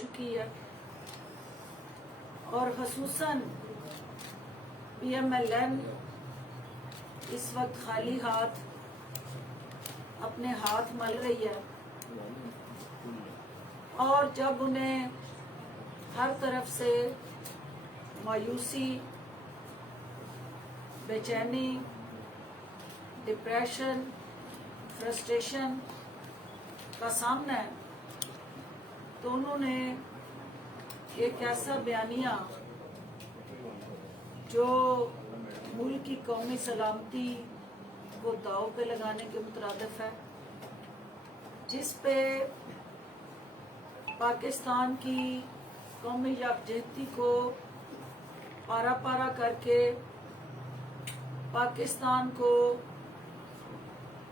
چکی ہے اور خصوصاً PMLN اس وقت خالی ہاتھ اپنے ہاتھ مل رہی ہے اور جب انہیں ہر طرف سے مایوسی، بے چینی، ڈپریشن، فرسٹریشن کا سامنا ہے تو انہوں نے ایک ایسا بیانیہ جو ملک کی قومی سلامتی کو داؤ پہ لگانے کے مترادف ہے، جس پہ پاکستان کی قومی یکجہتی کو پارا پارا کر کے پاکستان کو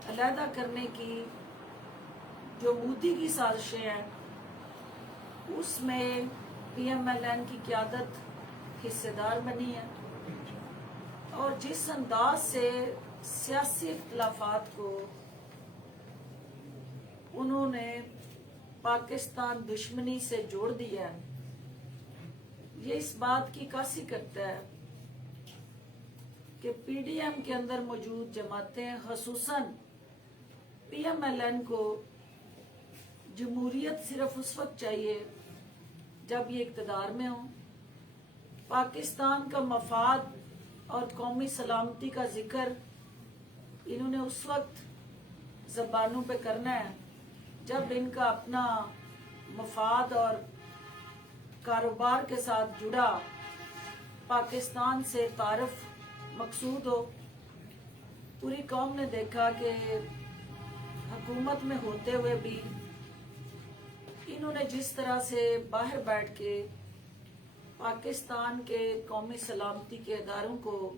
علیحدہ کرنے کی جو مودی کی سازشیں ہیں اس میں PMLN کی قیادت حصے دار بنی ہے اور جس انداز سے سیاسی اختلافات کو انہوں نے پاکستان دشمنی سے جوڑ دیا ہے، یہ اس بات کی عکاسی کرتا ہے کہ PDM کے اندر موجود جماعتیں خصوصاً PMLN کو جمہوریت صرف اس وقت چاہیے جب یہ اقتدار میں ہوں، پاکستان کا مفاد اور قومی سلامتی کا ذکر انہوں نے اس وقت زبانوں پہ کرنا ہے جب ان کا اپنا مفاد اور کاروبار کے ساتھ جڑا پاکستان سے تعارف مقصود ہو۔ پوری قوم نے دیکھا کہ حکومت میں ہوتے ہوئے بھی انہوں نے جس طرح سے باہر بیٹھ کے پاکستان کے قومی سلامتی کے اداروں کو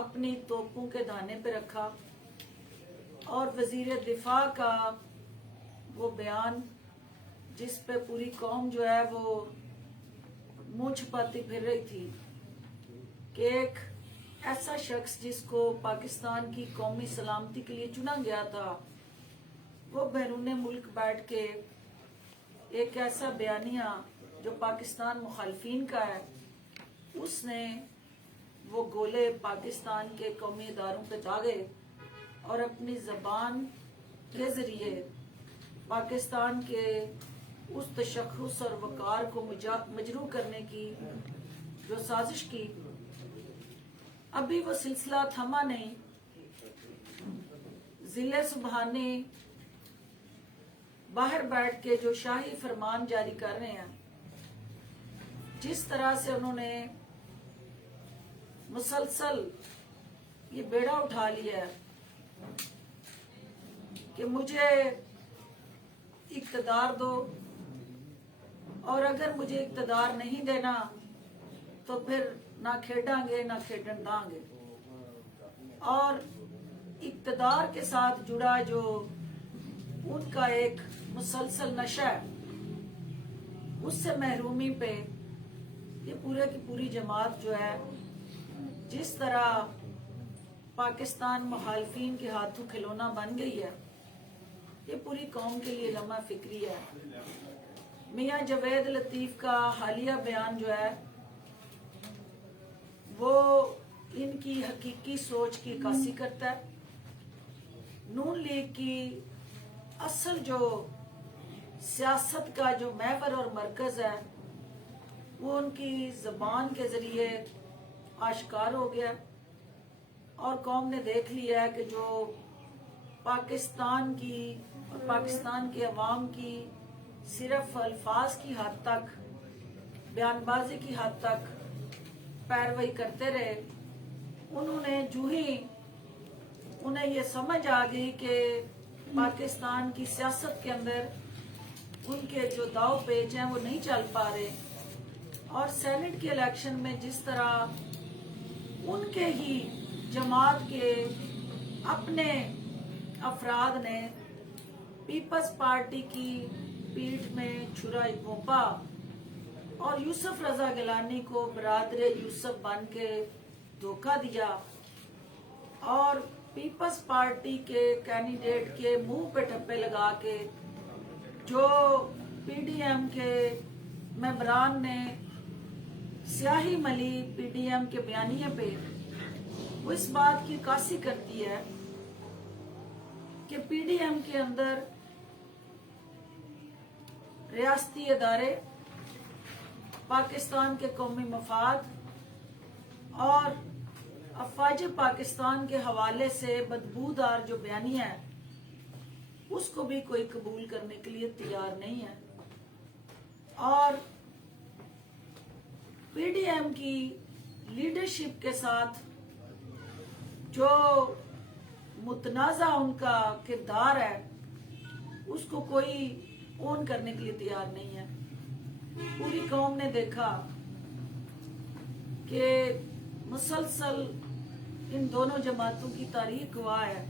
اپنی توپوں کے دانے پہ رکھا اور وزیر دفاع کا وہ بیان جس پہ پوری قوم جو ہے وہ منہ چھپاتی پھر رہی تھی کہ ایک ایسا شخص جس کو پاکستان کی قومی سلامتی کے لیے چنا گیا تھا وہ بیرون ملک بیٹھ کے ایک ایسا بیانیہ جو پاکستان مخالفین کا ہے اس نے وہ گولے پاکستان کے قومی اداروں پہ داغے اور اپنی زبان کے ذریعے پاکستان کے اس تشخص اور وقار کو مجروح کرنے کی جو سازش کی، ابھی وہ سلسلہ تھما نہیں۔ ضلع سبحانی باہر بیٹھ کے جو شاہی فرمان جاری کر رہے ہیں، جس طرح سے انہوں نے مسلسل یہ بیڑا اٹھا لیا ہے کہ مجھے اقتدار دو اور اگر مجھے اقتدار نہیں دینا تو پھر نہ کھیڈاں گے نہ کھیڈن داں گے، اور اقتدار کے ساتھ جڑا جو ان کا ایک مسلسل نشہ ہے اس سے محرومی پہ یہ پورے کی پوری جماعت جو ہے جس طرح پاکستان مخالفین کے ہاتھوں کھلونا بن گئی ہے، یہ پوری قوم کے لیے لمحہ فکری ہے۔ میاں جاوید لطیف کا حالیہ بیان جو ہے وہ ان کی حقیقی سوچ کی عکاسی کرتا ہے۔ نون لیگ کی اصل جو سیاست کا جو محور اور مرکز ہے وہ ان کی زبان کے ذریعے آشکار ہو گیا اور قوم نے دیکھ لیا ہے کہ جو پاکستان کی اور پاکستان کے عوام کی صرف الفاظ کی حد تک، بیان بازی کی حد تک پیروی کرتے رہے، انہوں نے جو ہی انہیں یہ سمجھ آ گئی کہ پاکستان کی سیاست کے اندر ان کے جو داؤ پیچ ہیں وہ نہیں چل پا رہے، اور سینٹ کے الیکشن میں جس طرح ان کے ہی جماعت کے اپنے افراد نے پیپلز پارٹی کی پیٹھ میں چھرا گھونپا اور یوسف رضا گیلانی کو برادر یوسف بن کے دھوکہ دیا اور پیپلز پارٹی کے کینڈیڈیٹ کے منہ پہ ٹھپے لگا کے جو PDM کے ممبران نے سیاہی ملی PDM کے بیانیے پہ، وہ اس بات کی عکاسی کرتی ہے کہ PDM کے اندر ریاستی ادارے، پاکستان کے قومی مفاد اور افواج پاکستان کے حوالے سے بدبودار جو بیانیہ ہے اس کو بھی کوئی قبول کرنے کے لیے تیار نہیں ہے۔ اور PDM کی لیڈرشپ کے ساتھ جو متنازع ان کا کردار ہے اس کو کوئی اون کرنے کے لیے تیار نہیں ہے۔ پوری قوم نے دیکھا کہ مسلسل ان دونوں جماعتوں کی تاریخ گواہ ہے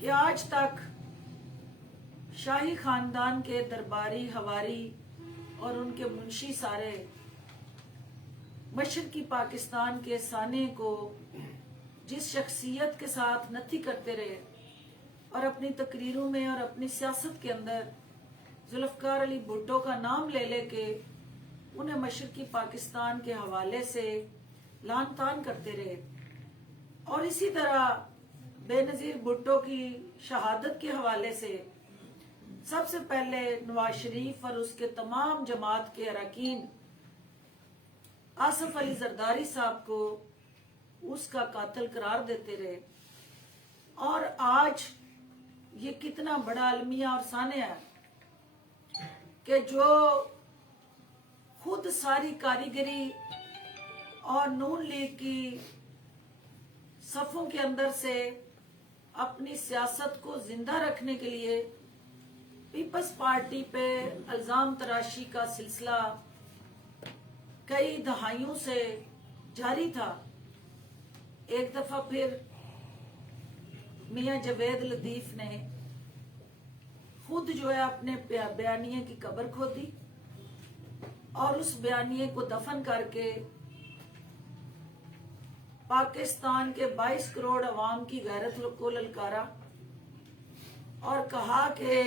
کہ آج تک شاہی خاندان کے درباری، ہواری اور ان کے منشی سارے مشرقی پاکستان کے سانے کو جس شخصیت کے ساتھ نتھی کرتے رہے اور اپنی تقریروں میں اور اپنی سیاست کے اندر ذوالفقار علی بھٹو کا نام لے لے کے انہیں مشرقی پاکستان کے حوالے سے لعن طعن کرتے رہے، اور اسی طرح بے نظیر بھٹو کی شہادت کے حوالے سے سب سے پہلے نواز شریف اور اس کے تمام جماعت کے اراکین آصف علی زرداری صاحب کو اس کا قاتل قرار دیتے رہے۔ اور آج یہ کتنا بڑا المیہ اور سانیہ ہے کہ جو خود ساری کاریگری اور نون لیگ کی صفوں کے اندر سے اپنی سیاست کو زندہ رکھنے کے لیے پیپلز پارٹی پہ الزام تراشی کا سلسلہ کئی دہائیوں سے جاری تھا، ایک دفعہ پھر میاں جوید لطیف نے خود جو ہے اپنے بیانیے کی قبر کھودی اور اس بیانیے کو دفن کر کے پاکستان کے 22 کروڑ عوام کی غیرت کو للکارا اور کہا کہ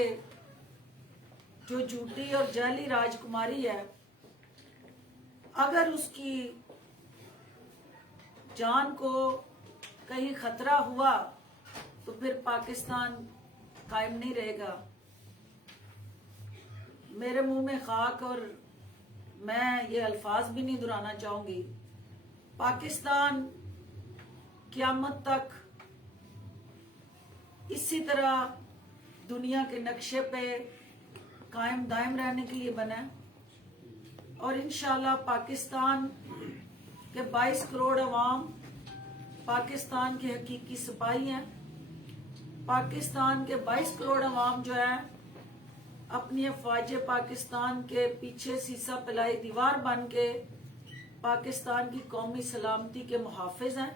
جو جھوٹی اور جعلی راجکماری ہے، اگر اس کی جان کو کہیں خطرہ ہوا تو پھر پاکستان قائم نہیں رہے گا۔ میرے منہ میں خاک اور میں یہ الفاظ بھی نہیں دہرانا چاہوں گی۔ پاکستان قیامت تک اسی طرح دنیا کے نقشے پہ قائم دائم رہنے کے لیے بنا ہے، اور انشاءاللہ پاکستان کے 22 کروڑ عوام پاکستان کے حقیقی سپاہی ہیں۔ پاکستان کے 22 کروڑ عوام جو ہے اپنی افواج پاکستان کے پیچھے سیسا پلائی دیوار بن کے پاکستان کی قومی سلامتی کے محافظ ہیں،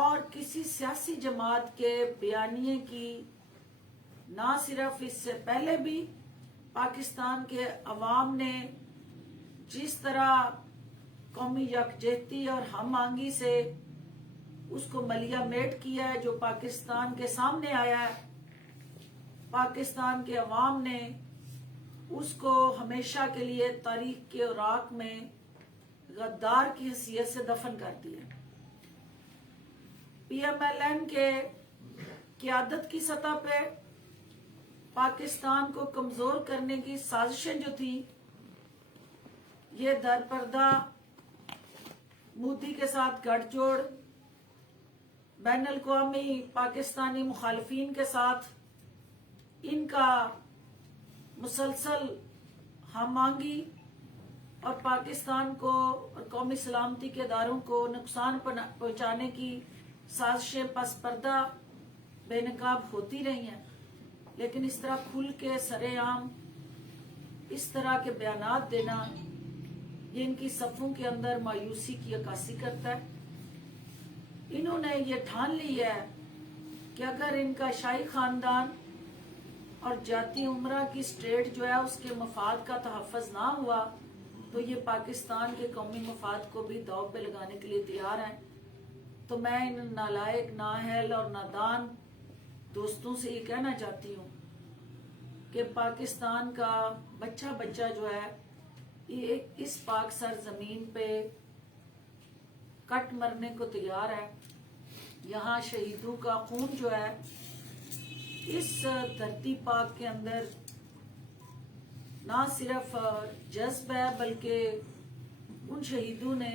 اور کسی سیاسی جماعت کے بیانیے کی نہ صرف اس سے پہلے بھی پاکستان کے عوام نے جس طرح قومی یکجہتی اور ہم آہنگی سے اس کو ملیہ میٹ کیا ہے، جو پاکستان کے سامنے آیا ہے، پاکستان کے عوام نے اس کو ہمیشہ کے لیے تاریخ کے اوراق میں غدار کی حیثیت سے دفن کر دیا۔ PMLN کے قیادت کی سطح پہ پاکستان کو کمزور کرنے کی سازشیں جو تھی، یہ در پردہ مودی کے ساتھ گٹھ جوڑ، بین الاقوامی پاکستانی مخالفین کے ساتھ ان کا مسلسل ہم آہنگی اور پاکستان کو اور قومی سلامتی کے اداروں کو نقصان پہنچانے کی سازشیں پس پردہ بے نقاب ہوتی رہی ہیں، لیکن اس طرح کھل کے سرے عام اس طرح کے بیانات دینا یہ ان کی صفوں کے اندر مایوسی کی عکاسی کرتا ہے۔ انہوں نے یہ ٹھان لی ہے کہ اگر ان کا شاہی خاندان اور جاتی عمرہ کی اسٹیٹ جو ہے اس کے مفاد کا تحفظ نہ ہوا تو یہ پاکستان کے قومی مفاد کو بھی داؤ پہ لگانے کے لیے تیار ہیں۔ تو میں ان نالائق، نااہل اور نادان دوستوں سے یہ کہنا چاہتی ہوں کہ پاکستان کا بچہ بچہ جو ہے یہ اس پاک سر زمین پہ کٹ مرنے کو تیار ہے. یہاں شہیدوں کا خون جو ہے اس دھرتی پاک کے اندر نہ صرف جذب ہے بلکہ ان شہیدوں نے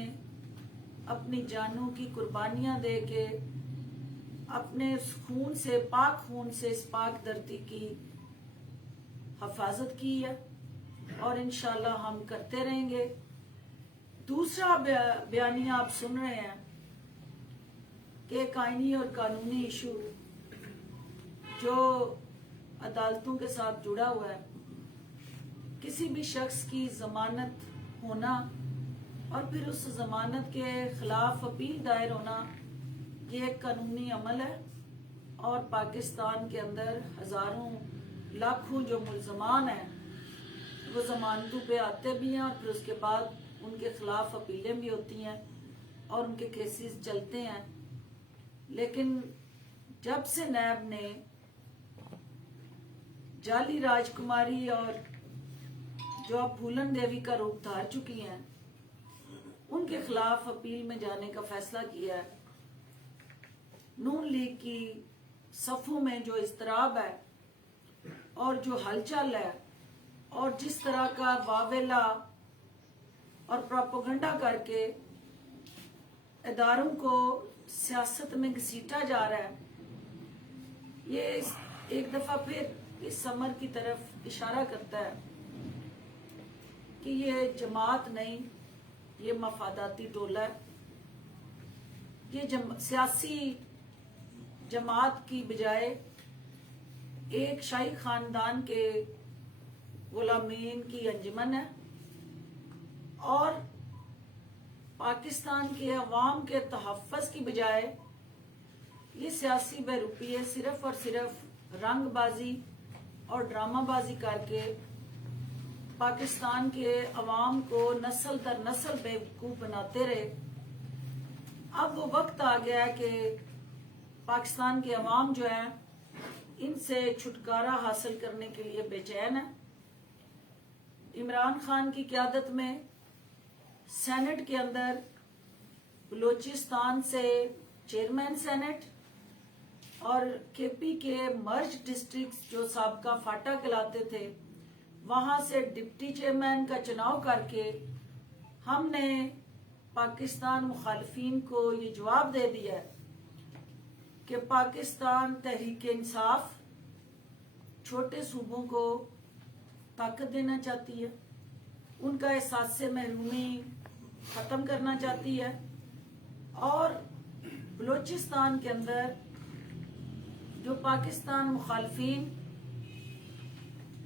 اپنی جانوں کی قربانیاں دے کے اپنے خون سے پاک خون سے اس پاک دھرتی کی حفاظت کی ہے اور انشاءاللہ ہم کرتے رہیں گے. دوسرا بیانیہ آپ سن رہے ہیں کہ ایک آئینی اور قانونی ایشو جو عدالتوں کے ساتھ جڑا ہوا ہے. کسی بھی شخص کی ضمانت ہونا اور پھر اس ضمانت کے خلاف اپیل دائر ہونا یہ ایک قانونی عمل ہے اور پاکستان کے اندر ہزاروں لاکھوں جو ملزمان ہیں وہ ضمانتوں پہ آتے بھی ہیں اور پھر اس کے بعد ان کے خلاف اپیلیں بھی ہوتی ہیں اور ان کے کیسز چلتے ہیں. لیکن جب سے نیب نے جعلی راجکماری اور جو اب پھولن دیوی کا روپ دھار چکی ہیں ان کے خلاف اپیل میں جانے کا فیصلہ کیا ہے. نون لیگ کی صفوں میں جو اضطراب ہے اور جو ہلچل ہے اور جس طرح کا واویلا اور پروپیگنڈا کر کے اداروں کو سیاست میں گھسیٹا جا رہا ہے یہ ایک دفعہ پھر اس سمر کی طرف اشارہ کرتا ہے کہ یہ جماعت نہیں یہ مفاداتی ٹولہ ہے. یہ سیاسی جماعت کی بجائے ایک شاہی خاندان کے غلامین کی انجمن ہے اور پاکستان کے عوام کے تحفظ کی بجائے یہ سیاسی بہروپیے صرف اور صرف رنگ بازی اور ڈرامہ بازی کر کے پاکستان کے عوام کو نسل در نسل بیوقوف بناتے رہے. اب وہ وقت آ گیا ہے کہ پاکستان کے عوام جو ہے ان سے چھٹکارا حاصل کرنے کے لیے بے چین ہے. عمران خان کی قیادت میں سینٹ کے اندر بلوچستان سے چیئرمین سینٹ اور کے پی کے مرج ڈسٹرکٹ جو سابقہ فاٹا کہلاتے تھے وہاں سے ڈپٹی چیئرمین کا چناؤ کر کے ہم نے پاکستان مخالفین کو یہ جواب دے دیا ہے کہ پاکستان تحریک انصاف چھوٹے صوبوں کو طاقت دینا چاہتی ہے, ان کا احساس سے محرومی ختم کرنا چاہتی ہے اور بلوچستان کے اندر جو پاکستان مخالفین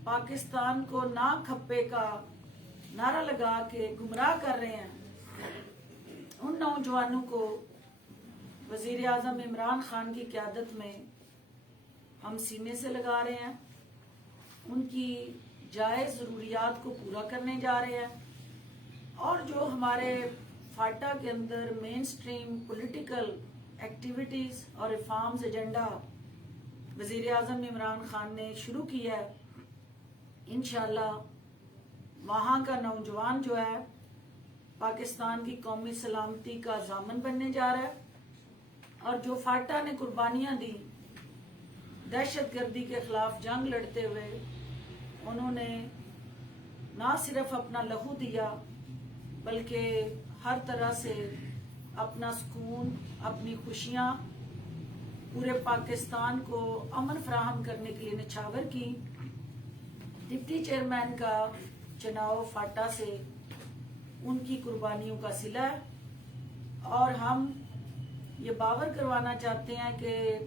پاکستان کو نا کھپے کا نعرہ لگا کے گمراہ کر رہے ہیں ان نوجوانوں کو وزیر اعظم عمران خان کی قیادت میں ہم سینے سے لگا رہے ہیں, ان کی جائز ضروریات کو پورا کرنے جا رہے ہیں اور جو ہمارے فاٹا کے اندر مین سٹریم پولیٹیکل ایکٹیویٹیز اور ریفارمز ایجنڈا وزیر اعظم عمران خان نے شروع کیا ہے انشاءاللہ وہاں کا نوجوان جو ہے پاکستان کی قومی سلامتی کا ضامن بننے جا رہا ہے اور جو فاٹا نے قربانیاں دی دہشت گردی کے خلاف جنگ لڑتے ہوئے انہوں نے نہ صرف اپنا لہو دیا بلکہ ہر طرح سے اپنا سکون اپنی خوشیاں پورے پاکستان کو امن فراہم کرنے کے لیے نچھاور کی. ڈپٹی چیئرمین کا چناؤ فاٹا سے ان کی قربانیوں کا صلہ ہے اور ہم یہ باور کروانا چاہتے ہیں کہ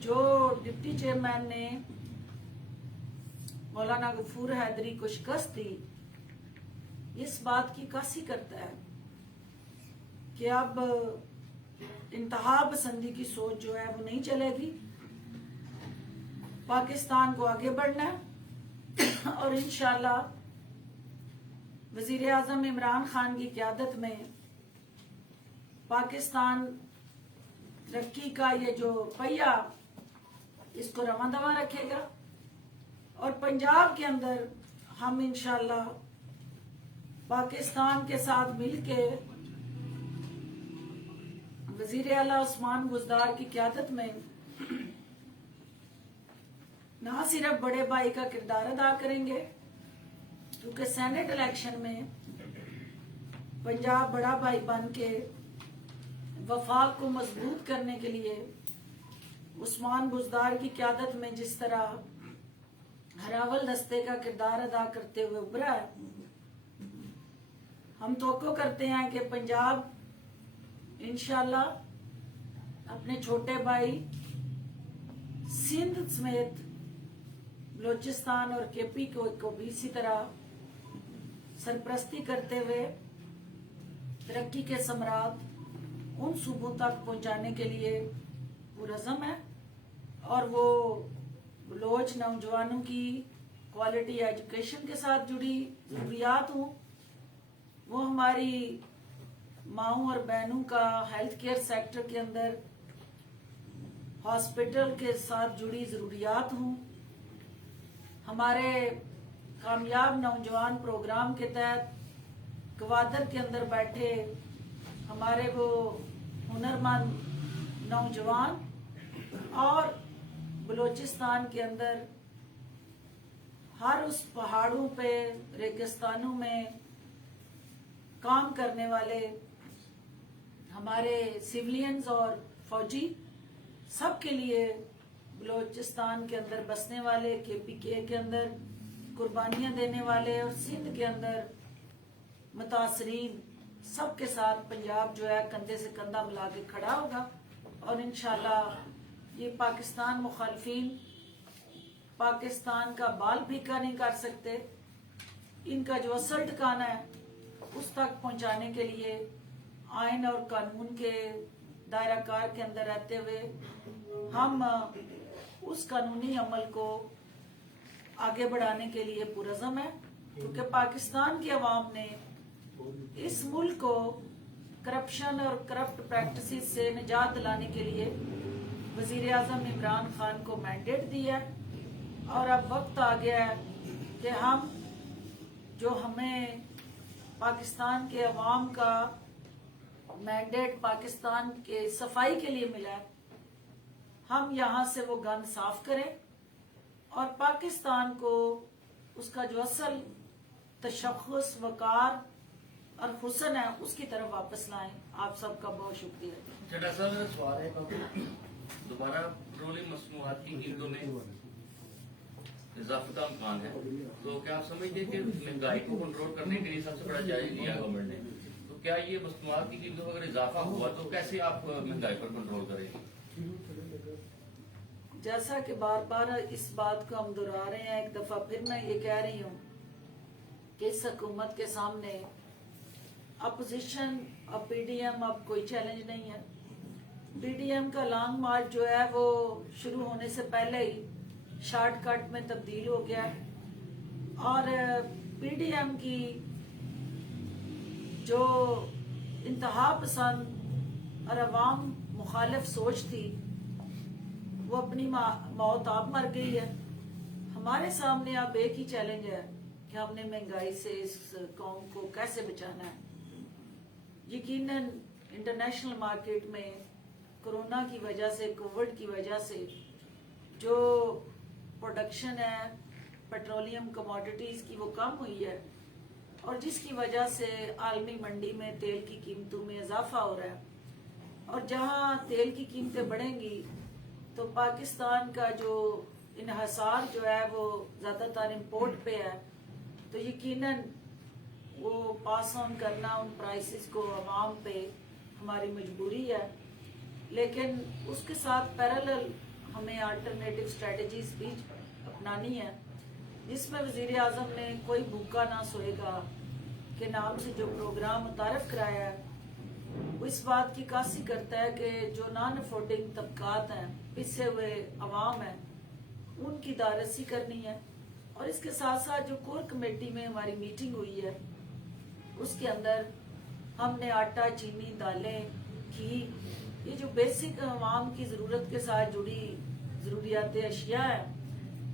جو ڈپٹی چیئرمین نے مولانا غفور حیدری کو شکست دی اس بات کی عکاسی کرتا ہے کہ اب انتہا پسندی کی سوچ جو ہے وہ نہیں چلے گی, پاکستان کو آگے بڑھنا ہے اور انشاءاللہ وزیر اعظم عمران خان کی قیادت میں پاکستان ترقی کا یہ جو پہیا اس کو رواں دواں رکھے گا اور پنجاب کے اندر ہم انشاءاللہ پاکستان کے ساتھ مل کے وزیر اعلیٰ عثمان بزدار کی قیادت میں نہ صرف بڑے بھائی کا کردار ادا کریں گے، کیونکہ سینٹ الیکشن میں پنجاب بڑا بھائی بن کے وفاق کو مضبوط کرنے کے لیے عثمان بزدار کی قیادت میں جس طرح ہراول دستے کا کردار ادا کرتے ہوئے ابھرا ہے، ہم توقع کرتے ہیں کہ پنجاب انشاءاللہ اپنے چھوٹے بھائی سندھ سمیت بلوچستان اور کے پی کو بھی اسی طرح سرپرستی کرتے ہوئے ترقی کے ثمرات ان صوبوں تک پہنچانے کے لیے پرعزم ہے، اور وہ بلوچ نوجوانوں کی کوالٹی ایجوکیشن کے ساتھ جڑی ضروریات ہوں، وہ ہماری ماؤں اور بہنوں کا ہیلتھ کیئر سیکٹر کے اندر ہاسپٹل کے ساتھ جڑی ضروریات ہوں، ہمارے کامیاب نوجوان پروگرام کے تحت گوادر کے اندر بیٹھے ہمارے وہ ہنرمند نوجوان اور بلوچستان کے اندر ہر اس پہاڑوں پہ ریگستانوں میں کام کرنے والے ہمارے سیولینز اور فوجی، سب کے لیے بلوچستان کے اندر بسنے والے، کے پی کے اندر قربانیاں دینے والے اور سندھ کے اندر متاثرین، سب کے ساتھ پنجاب جو ہے کندھے سے کندھا ملا کے کھڑا ہوگا، اور انشاءاللہ یہ پاکستان مخالفین پاکستان کا بال پھیکا نہیں کر سکتے، ان کا جو اصل ٹھکانہ ہے اس تک پہنچانے کے لیے آئین اور قانون کے دائرہ کار کے اندر رہتے ہوئے ہم اس قانونی عمل کو آگے بڑھانے کے لیے پرعزم ہے، کیونکہ پاکستان کی عوام نے اس ملک کو کرپشن اور کرپٹ پریکٹسز سے نجات دلانے کے لیے وزیر اعظم عمران خان کو مینڈیٹ دیا ہے، اور اب وقت آ گیا ہے کہ ہم جو ہمیں پاکستان کے عوام کا مینڈیٹ پاکستان کے صفائی کے لیے ملا ہے، ہم یہاں سے وہ گند صاف کریں اور پاکستان کو اس کا جو اصل تشخص، وقار اور حسن ہے اس کی طرف واپس لائیں۔ آپ سب کا بہت شکریہ۔ چڈا صاحب میرا سوال ہے، دوبارہ پیٹرولیم مصنوعات کی قیمتوں میں اضافے کا امکان ہے، تو کیا آپ سمجھتے ہیں کہ مہنگائی کو کنٹرول کرنے کے لیے سب سے بڑا جائزہ لیا گورنمنٹ نے، تو کیا یہ مصنوعات کی قیمتوں میں اگر اضافہ ہوا تو کیسے آپ مہنگائی پر کنٹرول کریں گے؟ جیسا کہ بار بار اس بات کو ہم دہرا رہے ہیں، ایک دفعہ پھر میں یہ کہہ رہی ہوں کہ اس حکومت کے سامنے اپوزیشن اور پی ڈی ایم اب کوئی چیلنج نہیں ہے۔ پی ڈی ایم کا لانگ مارچ جو ہے وہ شروع ہونے سے پہلے ہی شارٹ کٹ میں تبدیل ہو گیا ہے، اور پی ڈی ایم کی جو انتہا پسند اور عوام مخالف سوچ تھی وہ اپنی موت آپ مر گئی ہے۔ ہمارے سامنے اب ایک ہی چیلنج ہے کہ ہم نے مہنگائی سے اس قوم کو کیسے بچانا ہے۔ یقیناً انٹرنیشنل مارکیٹ میں کرونا کی وجہ سے، کووڈ کی وجہ سے جو پروڈکشن ہے پیٹرولیم کموڈیٹیز کی وہ کم ہوئی ہے، اور جس کی وجہ سے عالمی منڈی میں تیل کی قیمتوں میں اضافہ ہو رہا ہے، اور جہاں تیل کی قیمتیں بڑھیں گی تو پاکستان کا جو انحصار جو ہے وہ زیادہ تر امپورٹ پہ ہے، تو یقیناً وہ پاس آن کرنا ان پرائسز کو عوام پہ ہماری مجبوری ہے، لیکن اس کے ساتھ پیرالل ہمیں آلٹرنیٹو اسٹریٹجیز بھی اپنانی ہے، جس میں وزیر اعظم نے کوئی بھوکا نہ سوئے گا کے نام سے جو پروگرام متعارف کرایا ہے، وہ اس بات کی عکاسی کرتا ہے کہ جو نان افورڈنگ طبقات ہیں، پسے ہوئے عوام ہیں، ان کی دارسی کرنی ہے۔ اور اس کے ساتھ ساتھ جو کور کمیٹی میں ہماری میٹنگ ہوئی ہے اس کے اندر ہم نے آٹا، چینی، دالیں، گھی، یہ جو بیسک عوام کی ضرورت کے ساتھ جڑی ضروریات اشیاء ہیں